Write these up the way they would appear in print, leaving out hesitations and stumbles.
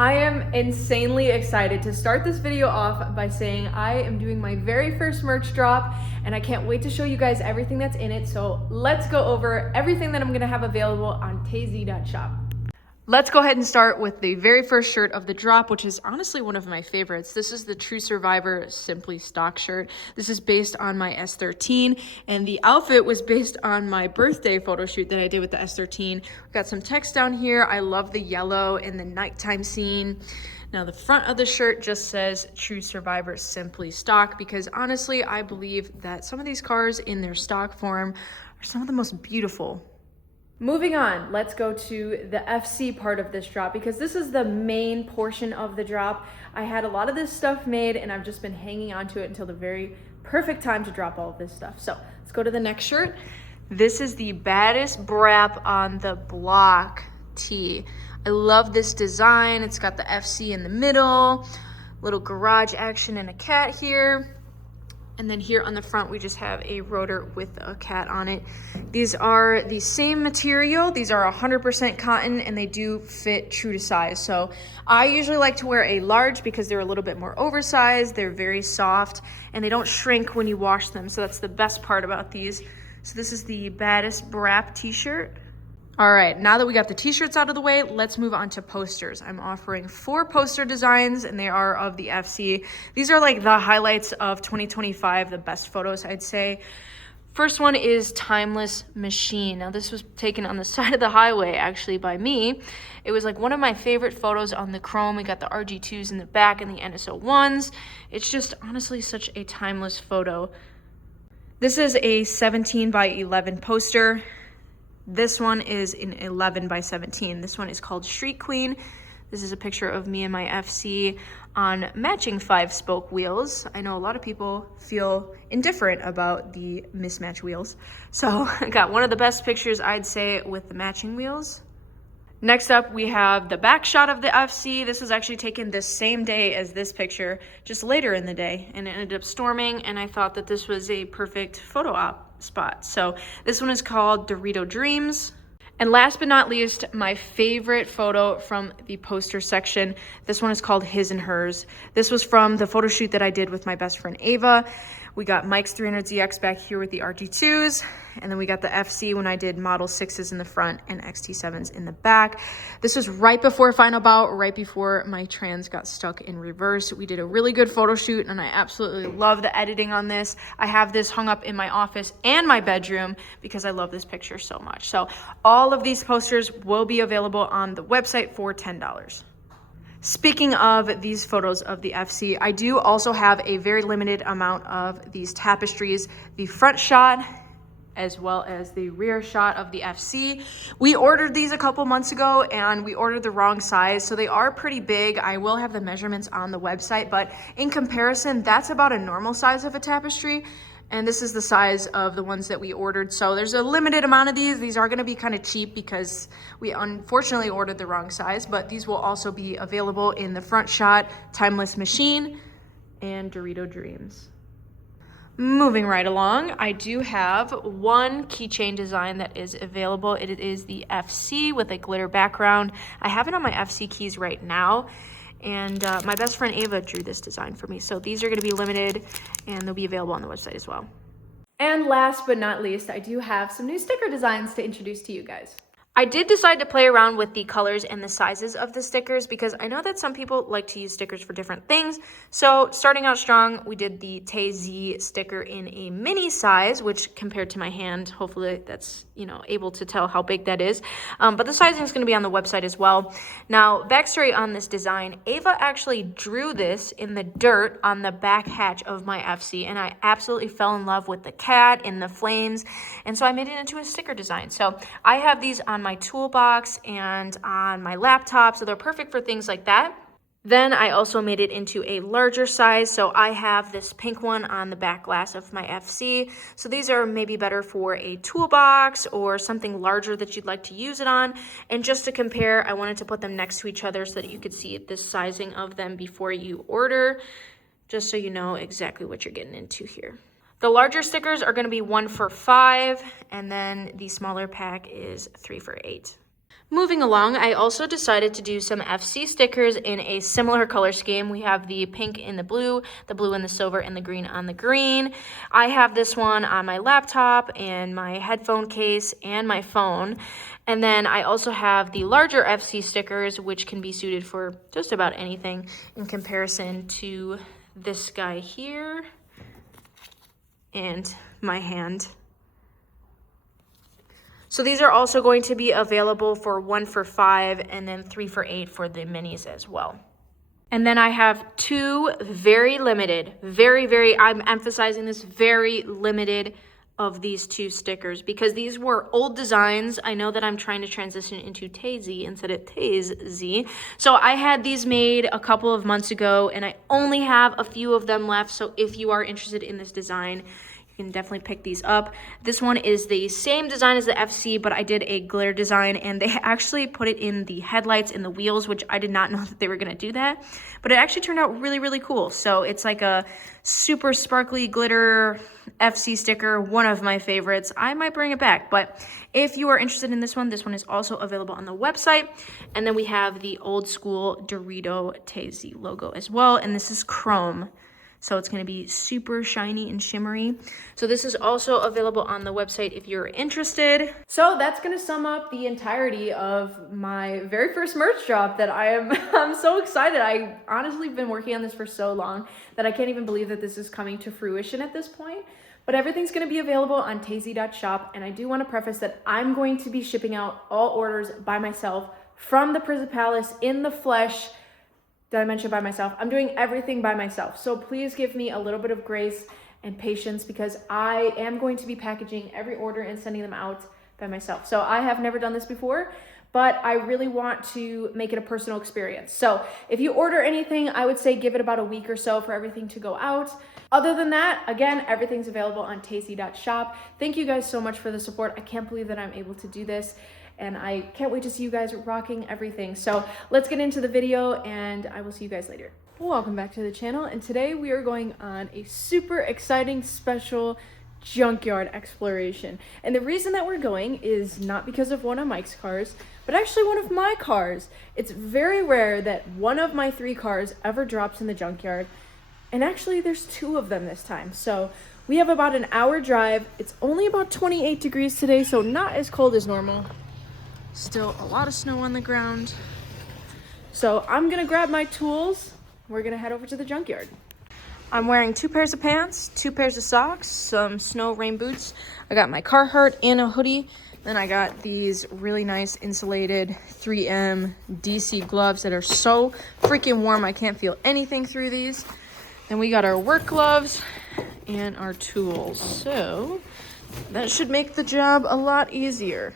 I am insanely excited to start this video off by saying I am doing my very first merch drop and I can't wait to show you guys everything that's in it. So let's go over everything that I'm gonna have available on tayz.shop. Let's go ahead and start with the very first shirt of the drop, which is honestly one of my favorites. This is the True Survivor Simply Stock shirt. This is based on my S13, and the outfit was based on my birthday photo shoot that I did with the S13. We've got some text down here. I love the yellow in the nighttime scene. Now the front of the shirt just says True Survivor Simply Stock because honestly, I believe that some of these cars in their stock form are some of the most beautiful. Moving on, let's go to the FC part of this drop because this is the main portion of the drop. I had a lot of this stuff made and I've just been hanging on to it until the very perfect time to drop all of this stuff. So let's go to the next shirt. This is the baddest brap on the block tee. I love this design. It's got the FC in the middle, little garage action and a cat here. And then here on the front, we just have a rotor with a cat on it. These are the same material. These are 100% cotton and they do fit true to size. So I usually like to wear a large because they're a little bit more oversized. They're very soft and they don't shrink when you wash them. So that's the best part about these. So this is the baddest brap t-shirt. All right, now that we got the t-shirts out of the way, let's move on to posters. I'm offering 4 poster designs and they are of the FC. These are like the highlights of 2025, the best photos, I'd say. First one is Timeless Machine. Now this was taken on the side of the highway actually by me. It was like one of my favorite photos on the chrome. We got the RG2s in the back and the NSO1s. It's just honestly such a timeless photo. This is a 17 by 11 poster. This one is in 11 by 17. This one is called Street Queen. This is a picture of me and my FC on matching 5-spoke wheels. I know a lot of people feel indifferent about the mismatch wheels. So I got one of the best pictures, I'd say, with the matching wheels. Next up, we have the back shot of the FC. This was actually taken the same day as this picture, just later in the day, and it ended up storming, and I thought that this was a perfect photo op spot. So this one is called Dorito Dreams. And last but not least, my favorite photo from the poster section. This one is called His and Hers. This was from the photo shoot that I did with my best friend Ava. We got Mike's 300ZX back here with the RG2s, and then we got the FC when I did Model 6s in the front and XT7s in the back. This was right before Final Bout, right before my trans got stuck in reverse. We did a really good photo shoot, and I absolutely love the editing on this. I have this hung up in my office and my bedroom because I love this picture so much. So all of these posters will be available on the website for $10. Speaking of these photos of the FC, I do also have a very limited amount of these tapestries, the front shot as well as the rear shot of the FC. We ordered these a couple months ago and we ordered the wrong size, so they are pretty big. I will have the measurements on the website, but in comparison, that's about a normal size of a tapestry. And this is the size of the ones that we ordered. So there's a limited amount of these. These are gonna be kind of cheap because we unfortunately ordered the wrong size, but these will also be available in the front shot, Timeless Machine, and Dorito Dreams. Moving right along, I do have one keychain design that is available. It is the FC with a glitter background. I have it on my FC keys right now. And my best friend Ava drew this design for me. So these are going to be limited and they'll be available on the website as well. And last but not least, I do have some new sticker designs to introduce to you guys. I did decide to play around with the colors and the sizes of the stickers because I know that some people like to use stickers for different things. So starting out strong, we did the tayz sticker in a mini size, which compared to my hand, hopefully that's, able to tell how big that is. But the sizing is going to be on the website as well. Now, backstory on this design, Ava actually drew this in the dirt on the back hatch of my FC, and I absolutely fell in love with the cat and the flames, and so I made it into a sticker design. So I have these on my toolbox and on my laptop, so they're perfect for things like that. Then I also made it into a larger size, so I have this pink one on the back glass of my FC. So these are maybe better for a toolbox or something larger that you'd like to use it on. And just to compare, I wanted to put them next to each other so that you could see the sizing of them before you order, just so you know exactly what you're getting into here. The larger stickers are going to be 1 for $5, and then the smaller pack is 3 for $8. Moving along, I also decided to do some FC stickers in a similar color scheme. We have the pink in the blue in the silver, and the green on the green. I have this one on my laptop and my headphone case and my phone. And then I also have the larger FC stickers, which can be suited for just about anything in comparison to this guy here and my hand. So these are also going to be available for 1 for $5 and then 3 for $8 for the minis as well. And then I have 2 very limited, I'm emphasizing this, very limited of these 2 stickers because these were old designs. I know that I'm trying to transition into Tazy instead of Tazy. So I had these made a couple of months ago and I only have a few of them left. So if you are interested in this design, you can definitely pick these up. This one is the same design as the FC, but I did a glitter design and they actually put it in the headlights and the wheels, which I did not know that they were gonna do that, but it actually turned out really cool. So it's like a super sparkly glitter FC sticker, one of my favorites. I might bring it back, but if you are interested in this one is also available on the website. And then we have the old school Dorito Tazy logo as well, and this is chrome. So it's going to be super shiny and shimmery. So this is also available on the website if you're interested. So that's going to sum up the entirety of my very first merch drop that I'm so excited. I honestly been working on this for so long that I can't even believe that this is coming to fruition at this point. But everything's going to be available on tazy.shop. And I do want to preface that I'm going to be shipping out all orders by myself from the Prizza Palace in the flesh. Did I mention by myself? I'm doing everything by myself. So please give me a little bit of grace and patience because I am going to be packaging every order and sending them out by myself. So I have never done this before, but I really want to make it a personal experience. So if you order anything, I would say give it about a week or so for everything to go out. Other than that, again, everything's available on tazy.shop. Thank you guys so much for the support. I can't believe that I'm able to do this. And I can't wait to see you guys rocking everything. So let's get into the video and I will see you guys later. Welcome back to the channel. And today we are going on a super exciting special junkyard exploration. And the reason that we're going is not because of one of Mike's cars, but actually one of my cars. It's very rare that one of my 3 cars ever drops in the junkyard. And actually there's 2 of them this time. So we have about an hour drive. It's only about 28 degrees today, so not as cold as normal. Still a lot of snow on the ground. So I'm gonna grab my tools. We're gonna head over to the junkyard. I'm wearing 2 pairs of pants, 2 pairs of socks, some snow rain boots. I got my Carhartt and a hoodie. Then I got these really nice insulated 3M DC gloves that are so freaking warm. I can't feel anything through these. Then we got our work gloves and our tools. So that should make the job a lot easier.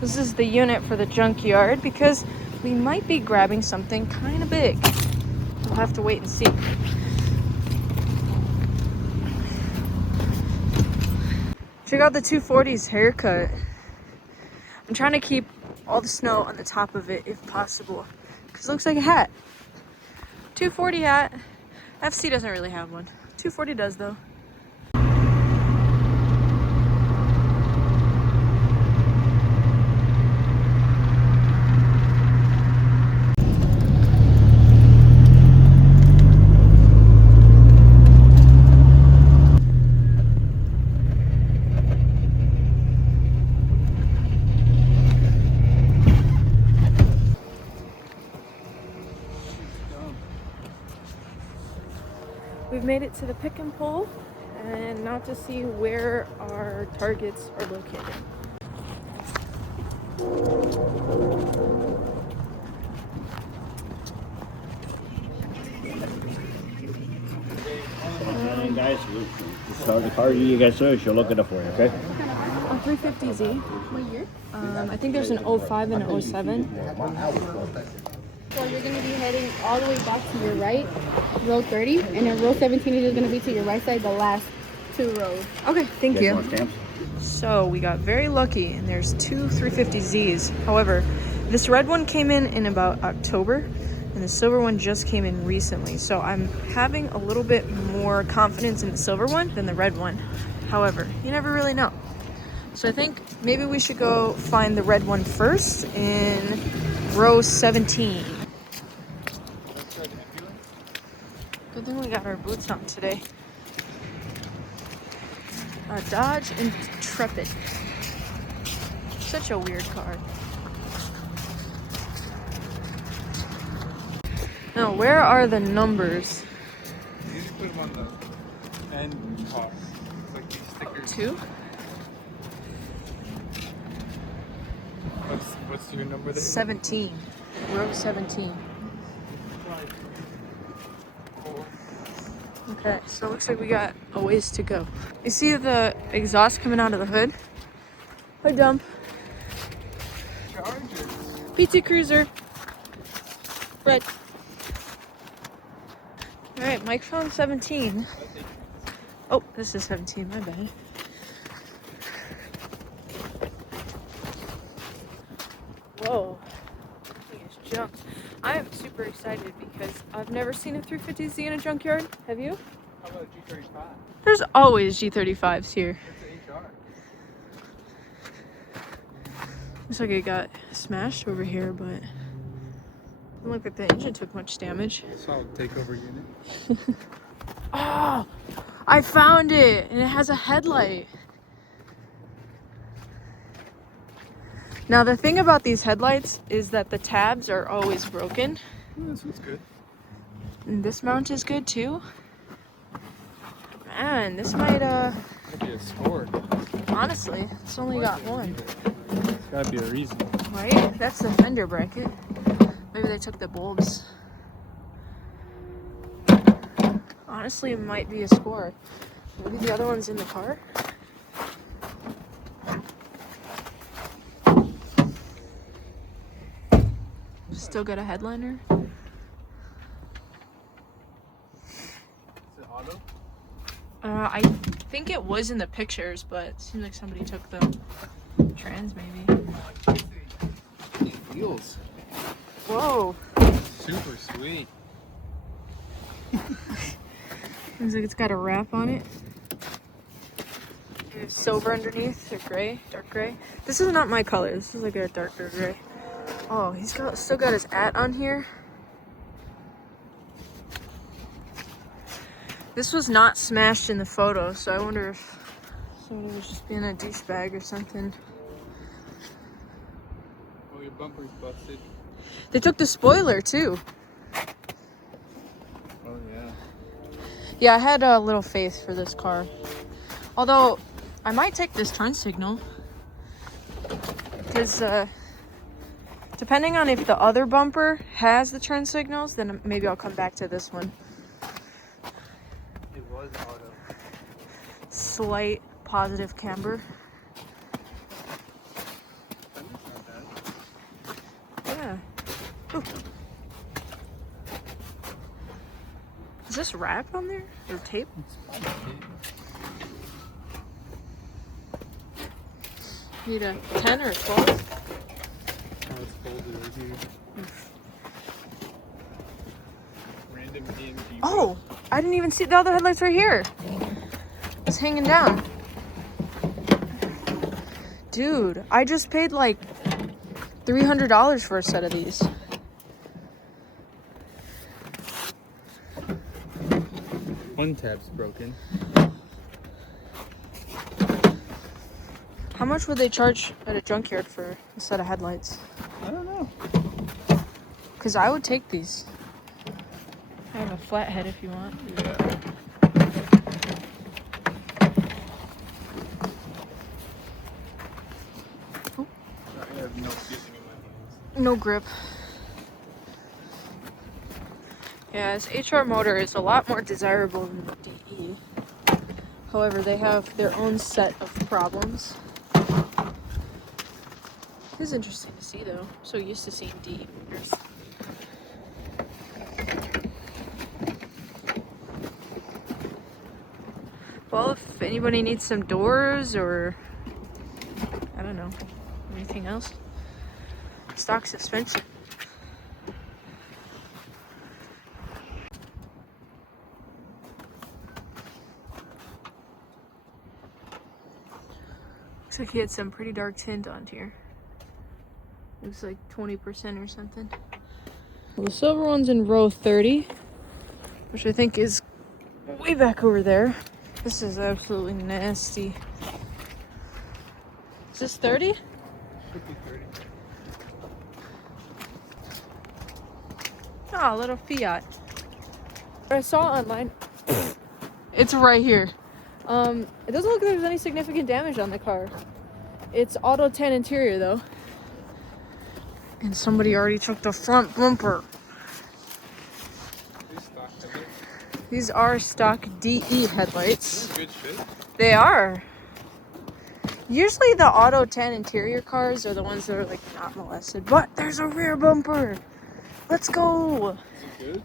This is the unit for the junkyard because we might be grabbing something kind of big. We'll have to wait and see. Check out the 240's haircut. I'm trying to keep all the snow on the top of it if possible because it looks like a hat. 240 hat. FC doesn't really have one. 240 does though. We've made it to the pick and pull, and now to see where our targets are located. Guys, start the car you guys search, she'll look it up for you, okay? A 350Z. What year? I think there's an 05 and an 07. So you're going to be heading all the way back to your right, row 30, and then row 17 is going to be to your right side, the last 2 rows. Okay, thank you. More stamps? So we got very lucky, and there's 2 350Zs. However, this red one came in about October, and the silver one just came in recently. So I'm having a little bit more confidence in the silver one than the red one. However, you never really know. So I think maybe we should go find the red one first in row 17. Good thing we got our boots on today. A Dodge Intrepid. Such a weird car. Now, where are the numbers? You usually put them on the end top. It's like these stickers. 2? What's your number there? 17. Row 17. Okay, so it looks like we got a ways to go. You see the exhaust coming out of the hood? Hood dump. Charger. PT Cruiser. Red. Alright, Mike found 17. Oh, this is 17, my bad. Whoa. This thing is junk. I am super excited because I've never seen a 350Z in a junkyard. Have you? How about a G35? There's always G35s here. It's an HR. Looks like it got smashed over here, but it doesn't look like the engine took much damage. Solid takeover unit. Oh, I found it, and it has a headlight. Now the thing about these headlights is that the tabs are always broken. Oh, this one's good. And this mount is good too. Man, this might Might be a score. honestly, it's only got one. There's gotta be a reason. Right? That's the fender bracket. Maybe they took the bulbs. Honestly, it might be a score. Maybe the other one's in the car. Still got a headliner. Is it auto? I think it was in the pictures, but it seems like somebody took the trans maybe. It feels Whoa. super sweet. Looks like it's got a wrap on it. And it's silver underneath, or gray, dark gray. This is not my color. This is like a darker gray. Oh, he's still got his at on here. This was not smashed in the photo, so I wonder if somebody was just being a douchebag or something. Oh, your bumper's busted. They took the spoiler too. Oh, yeah. Yeah, I had a little faith for this car. Although, I might take this turn signal. Because, depending on if the other bumper has the turn signals, then maybe I'll come back to this one. It was auto. Slight positive camber. Fender's not bad. Yeah. Ooh. Is this wrap on there? Or tape? It's probably tape. Need a 10 or a 12? Oh, it's folded right here. Random DMG. Oh! I didn't even see the other headlights right here. It's hanging down. Dude, I just paid like $300 for a set of these. One tab's broken. How much would they charge at a junkyard for a set of headlights? I don't know. Because I would take these. I have a flathead if you want. Yeah. Ooh. I have no feeling in my hands. No grip. Yeah, this HR motor is a lot more desirable than the DE. However, they have their own set of problems. It is interesting to see though. I'm so used to seeing DE motors. Well, if anybody needs some doors or I don't know, anything else. Stock suspension. Looks like he had some pretty dark tint on here. Looks like 20% or something. Well, the silver one's in row 30, which I think is way back over there. This is absolutely nasty. Is this 30? Should be 30. Oh, little Fiat. I saw online. It's right here. It doesn't look like there's any significant damage on the car. It's auto 10 interior though. And somebody already took the front bumper. These are stock DE headlights. Good shit. They are. Usually the auto 10 interior cars are the ones that are like not molested. But there's a rear bumper. Let's go. Is it good?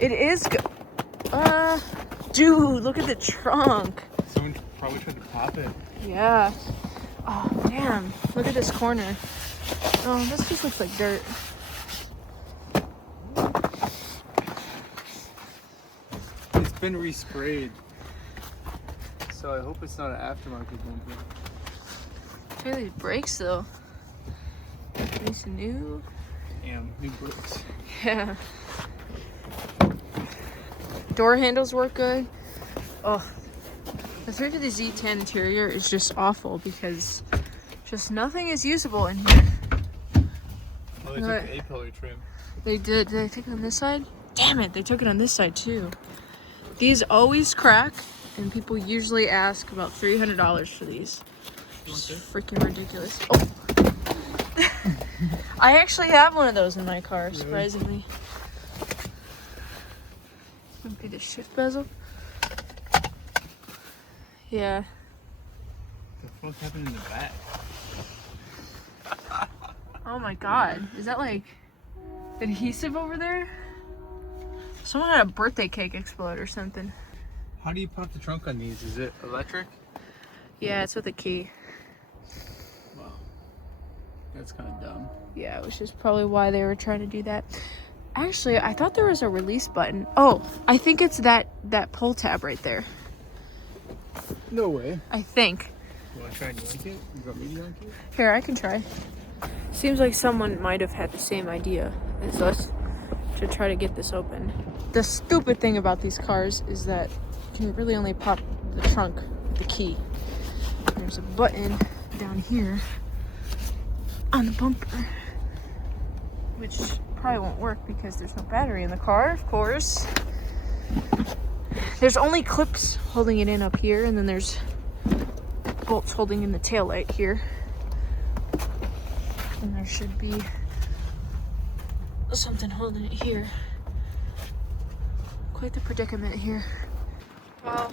It is good. Dude, look at the trunk. Someone probably tried to pop it. Yeah. Oh, damn. Look at this corner. Oh, this just looks like dirt. It's been resprayed. So I hope it's not an aftermarket bumper. Look at these brakes, though. Nice and new. Damn, new brakes. Yeah. Door handles work good. Oh, the 350Z10 interior is just awful because just nothing is usable in here. Oh, they took the A-pillar trim. They did. Did they take it on this side? Damn it, they took it on this side too. These always crack, and people usually ask about $300 for these. Just freaking ridiculous. Oh. I actually have one of those in my car, surprisingly. Would be the shift bezel. Yeah. What the fuck happened in the back? Oh my god. Is that like adhesive over there? Someone had a birthday cake explode or something. How do you pop the trunk on these? Is it electric? Yeah, it's with a key. Wow. That's kind of dumb. Yeah, which is probably why they were trying to do that. Actually, I thought there was a release button. Oh, I think it's that pull tab right there. No way. I think. You want to try and yank it? You got me to yank it? Here, I can try. Seems like someone might have had the same idea as us to try to get this open. The stupid thing about these cars is that you can really only pop the trunk with the key. There's a button down here on the bumper, which probably won't work because there's no battery in the car, of course. There's only clips holding it in up here, and then there's bolts holding in the taillight here. And there should be something holding it here. Quite the predicament here. Well,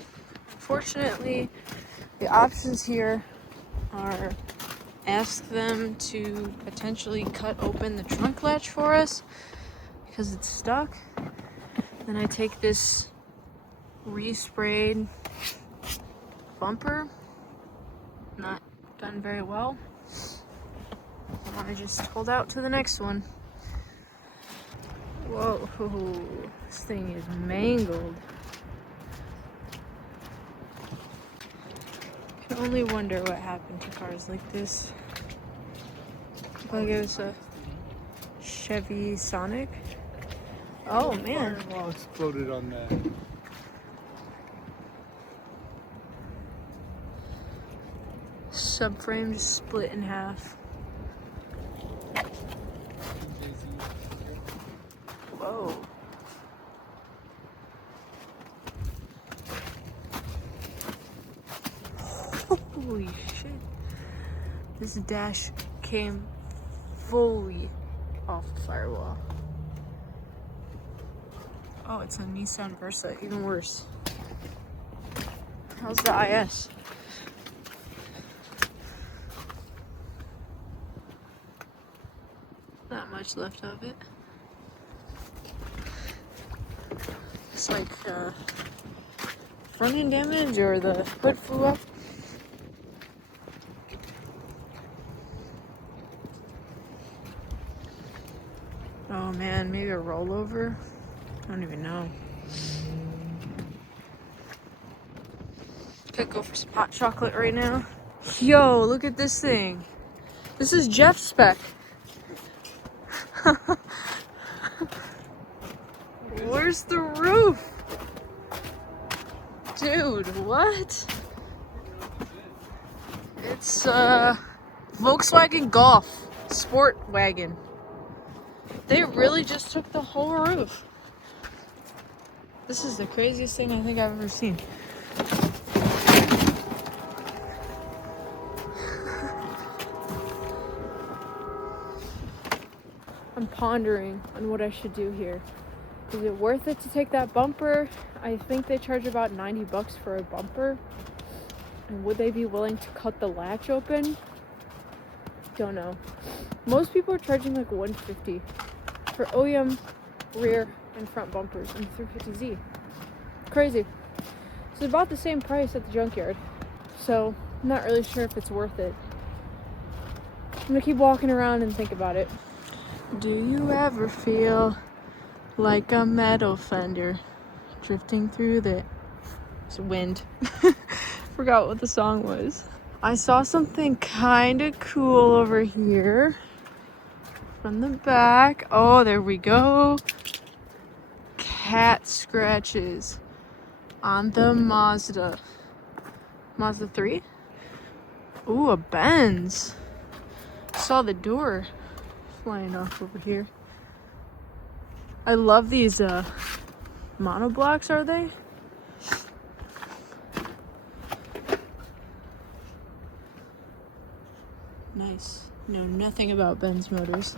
unfortunately, the options here are ask them to potentially cut open the trunk latch for us because it's stuck. Then I take this resprayed bumper, not done very well. I just hold out to the next one. Whoa, this thing is mangled. I can only wonder what happened to cars like this. Like it was a Chevy Sonic. Oh man. Firewall exploded on that. Subframe just split in half. Whoa. Holy shit. This dash came fully off the firewall. Oh, it's a Nissan Versa, even worse. How's the IS? Not much left of it. It's like front end damage or the hood flew up. Oh man, maybe a rollover? I don't even know. Could go for some hot chocolate right now. Yo, look at this thing. This is Jeff's spec. Where's the roof? Dude, what? It's Volkswagen Golf Sport Wagon. They really just took the whole roof. This is the craziest thing I think I've ever seen. I'm pondering on what I should do here. Is it worth it to take that bumper? I think they charge about 90 bucks for a bumper. And would they be willing to cut the latch open? Don't know. Most people are charging like $150 for OEM rear and front bumpers in the 350Z. Crazy. It's about the same price at the Junkyard. So I'm not really sure if it's worth it. I'm gonna keep walking around and think about it. Do you ever feel like a metal fender drifting through the wind? Forgot what the song was. I saw something kind of cool over here from the back. Oh, there we go. Cat scratches on the Mazda 3. Ooh, a Benz. Saw the door flying off over here. I love these monoblocks, are they? Nice. Know nothing about Benz motors.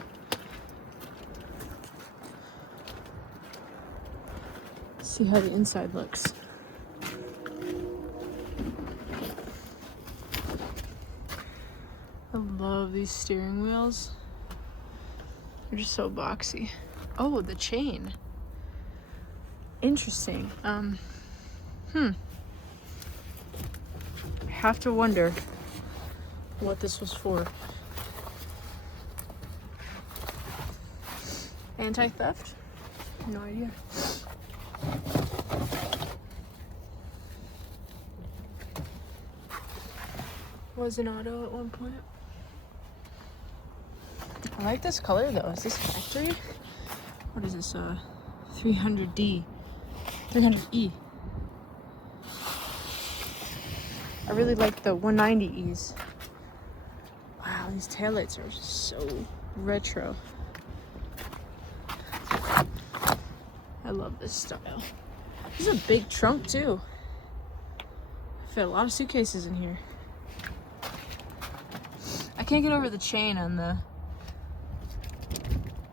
Let's see how the inside looks. I love these steering wheels. They're just so boxy. Oh, the chain. Interesting. I have to wonder what this was for. Anti-theft? No idea. Was an auto at one point. I like this color though. Is this factory? What is this? 300D. 300E. I really like the 190Es. Wow, these taillights are just so retro. I love this style. This is a big trunk too. Fit a lot of suitcases in here. I can't get over the chain on the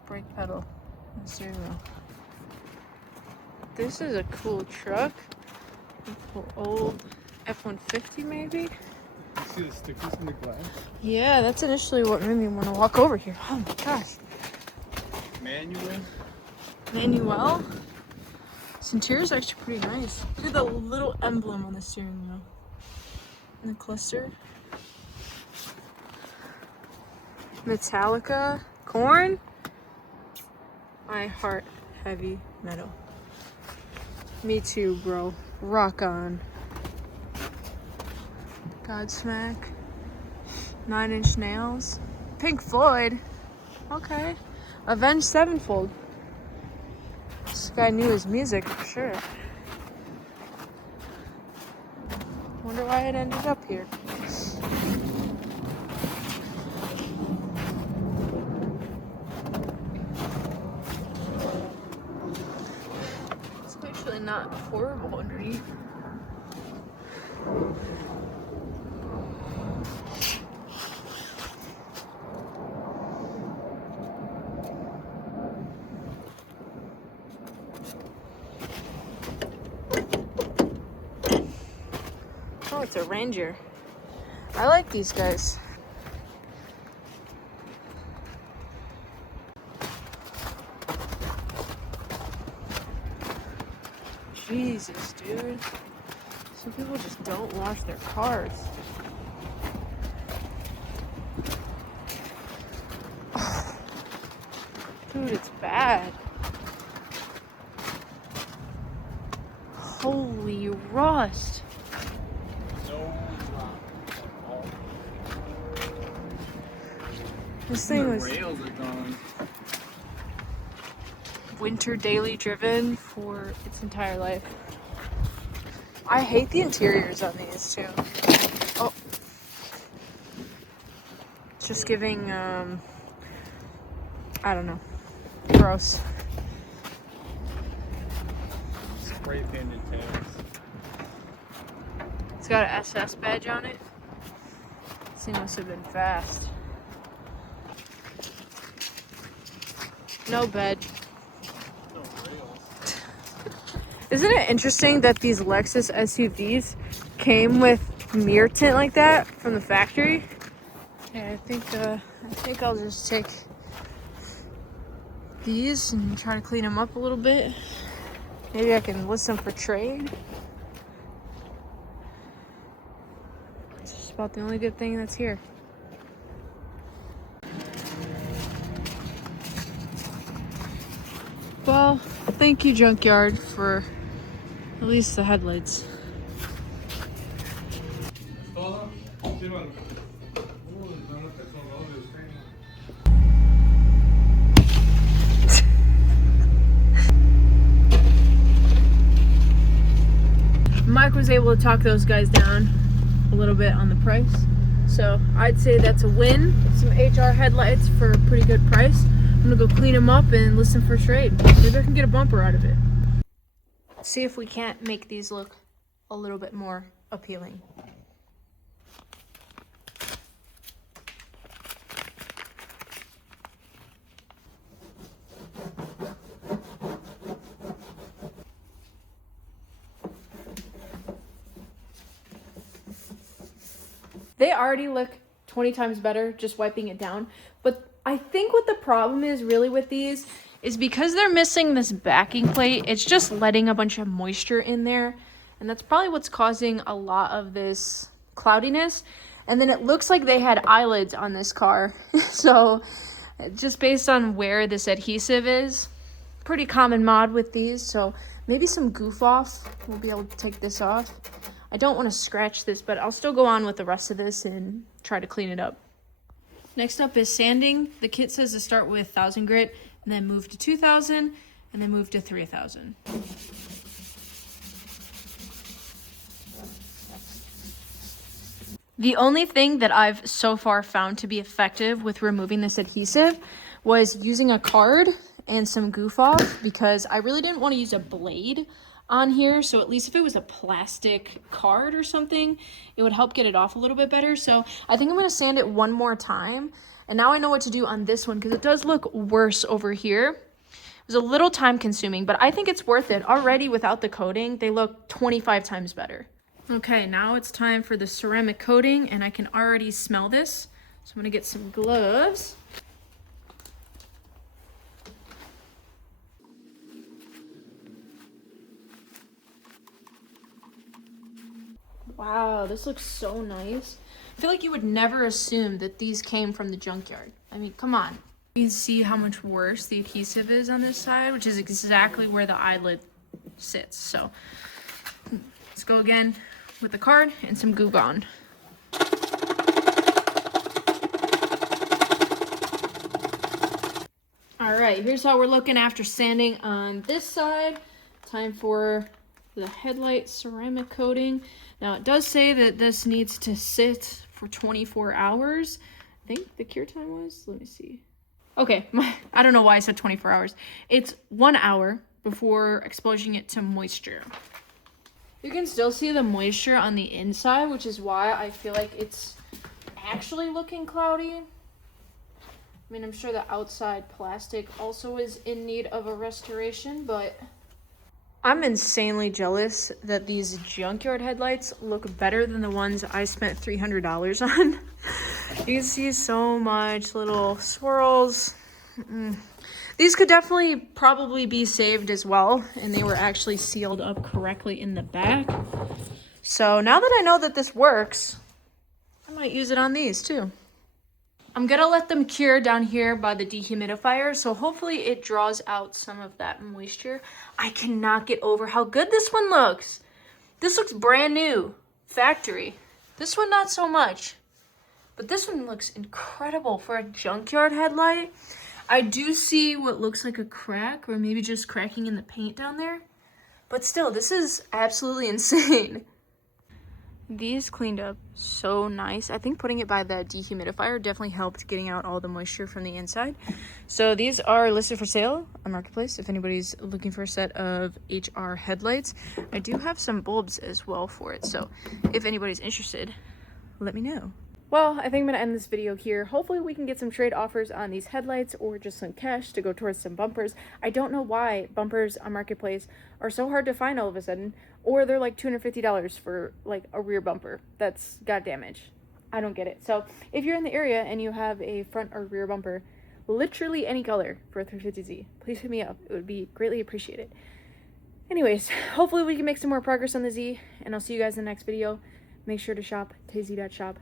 brake pedal and the steering wheel. This is a cool truck. Cool old F-150 maybe? See the stickers in the glass? Yeah, that's initially what made me want to walk over here. Oh my gosh. Manuel? This interior is actually pretty nice. Look at the little emblem on the steering wheel. And the cluster. Metallica. Corn. I heart heavy metal. Me too, bro. Rock on. Godsmack. 9 Inch Nails. Pink Floyd. Okay. Avenged Sevenfold. This guy knew his music for sure. Wonder why it ended up here. It's actually not horrible underneath. Oh, it's a Ranger. I like these guys. Jesus, dude. Some people just don't wash their cars. Oh, dude, it's bad. Holy rust. This thing was rails are gone. winter daily driven for its entire life. I hate the interiors on these too. Oh. It's just giving, I don't know, gross. Spray painted tails. It's got an SS badge on it. This thing must have been fast. No bed. No rails. Isn't it interesting that these Lexus SUVs came with mirror tint like that from the factory? Yeah, I think I'll just take these and try to clean them up a little bit. Maybe I can list them for trade. It's just about the only good thing that's here. Well, thank you, Junkyard, for at least the headlights. Mike was able to talk those guys down a little bit on the price. So I'd say that's a win. Some HR headlights for a pretty good price. I'm gonna go clean them up and list them for trade. Maybe I can get a bumper out of it. See if we can't make these look a little bit more appealing. They already look 20 times better just wiping it down. But I think what the problem is really with these is because they're missing this backing plate, it's just letting a bunch of moisture in there. And that's probably what's causing a lot of this cloudiness. And then it looks like they had eyelids on this car. So just based on where this adhesive is, pretty common mod with these. So maybe some goof off, we'll be able to take this off. I don't want to scratch this, but I'll still go on with the rest of this and try to clean it up. Next up is sanding. The kit says to start with 1000 grit and then move to 2000 and then move to 3000. The only thing that I've so far found to be effective with removing this adhesive was using a card and some goof off, because I really didn't want to use a blade on here. So at least if it was a plastic card or something, it would help get it off a little bit better. So I think I'm going to sand it one more time. And now I know what to do on this one, because it does look worse over here. It was a little time consuming, but I think it's worth it. Already without the coating, they look 25 times better. Okay, now it's time for the ceramic coating, and I can already smell this. So I'm going to get some gloves. Wow, this looks so nice. I feel like you would never assume that these came from the Junkyard. I mean, come on. You can see how much worse the adhesive is on this side, which is exactly where the eyelid sits. So let's go again with the card and some Goo Gone. All right, here's how we're looking after sanding on this side. Time for the headlight ceramic coating. Now it does say that this needs to sit for 24 hours. I think the cure time was, let me see. Okay, I don't know why I said 24 hours. It's 1 hour before exposing it to moisture. You can still see the moisture on the inside, which is why I feel like it's actually looking cloudy. I mean, I'm sure the outside plastic also is in need of a restoration, but I'm insanely jealous that these Junkyard headlights look better than the ones I spent $300 on. You can see so much little swirls. These could definitely probably be saved as well, and they were actually sealed up correctly in the back. So now that I know that this works, I might use it on these too. I'm gonna let them cure down here by the dehumidifier, so hopefully it draws out some of that moisture. I cannot get over how good this one looks. This looks brand new, factory. This one, not so much. But this one looks incredible for a Junkyard headlight. I do see what looks like a crack, or maybe just cracking in the paint down there. But still, this is absolutely insane. These cleaned up so nice. I think putting it by the dehumidifier definitely helped getting out all the moisture from the inside. So these are listed for sale on Marketplace if anybody's looking for a set of HR headlights. I do have some bulbs as well for it. So if anybody's interested, let me know. Well, I think I'm going to end this video here. Hopefully we can get some trade offers on these headlights or just some cash to go towards some bumpers. I don't know why bumpers on Marketplace are so hard to find all of a sudden, or they're like $250 for like a rear bumper that's got damage. I don't get it. So if you're in the area and you have a front or rear bumper, literally any color for a 350Z, please hit me up. It would be greatly appreciated. Anyways, hopefully we can make some more progress on the Z, and I'll see you guys in the next video. Make sure to shop, tz.shop.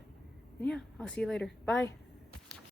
Yeah, I'll see you later. Bye.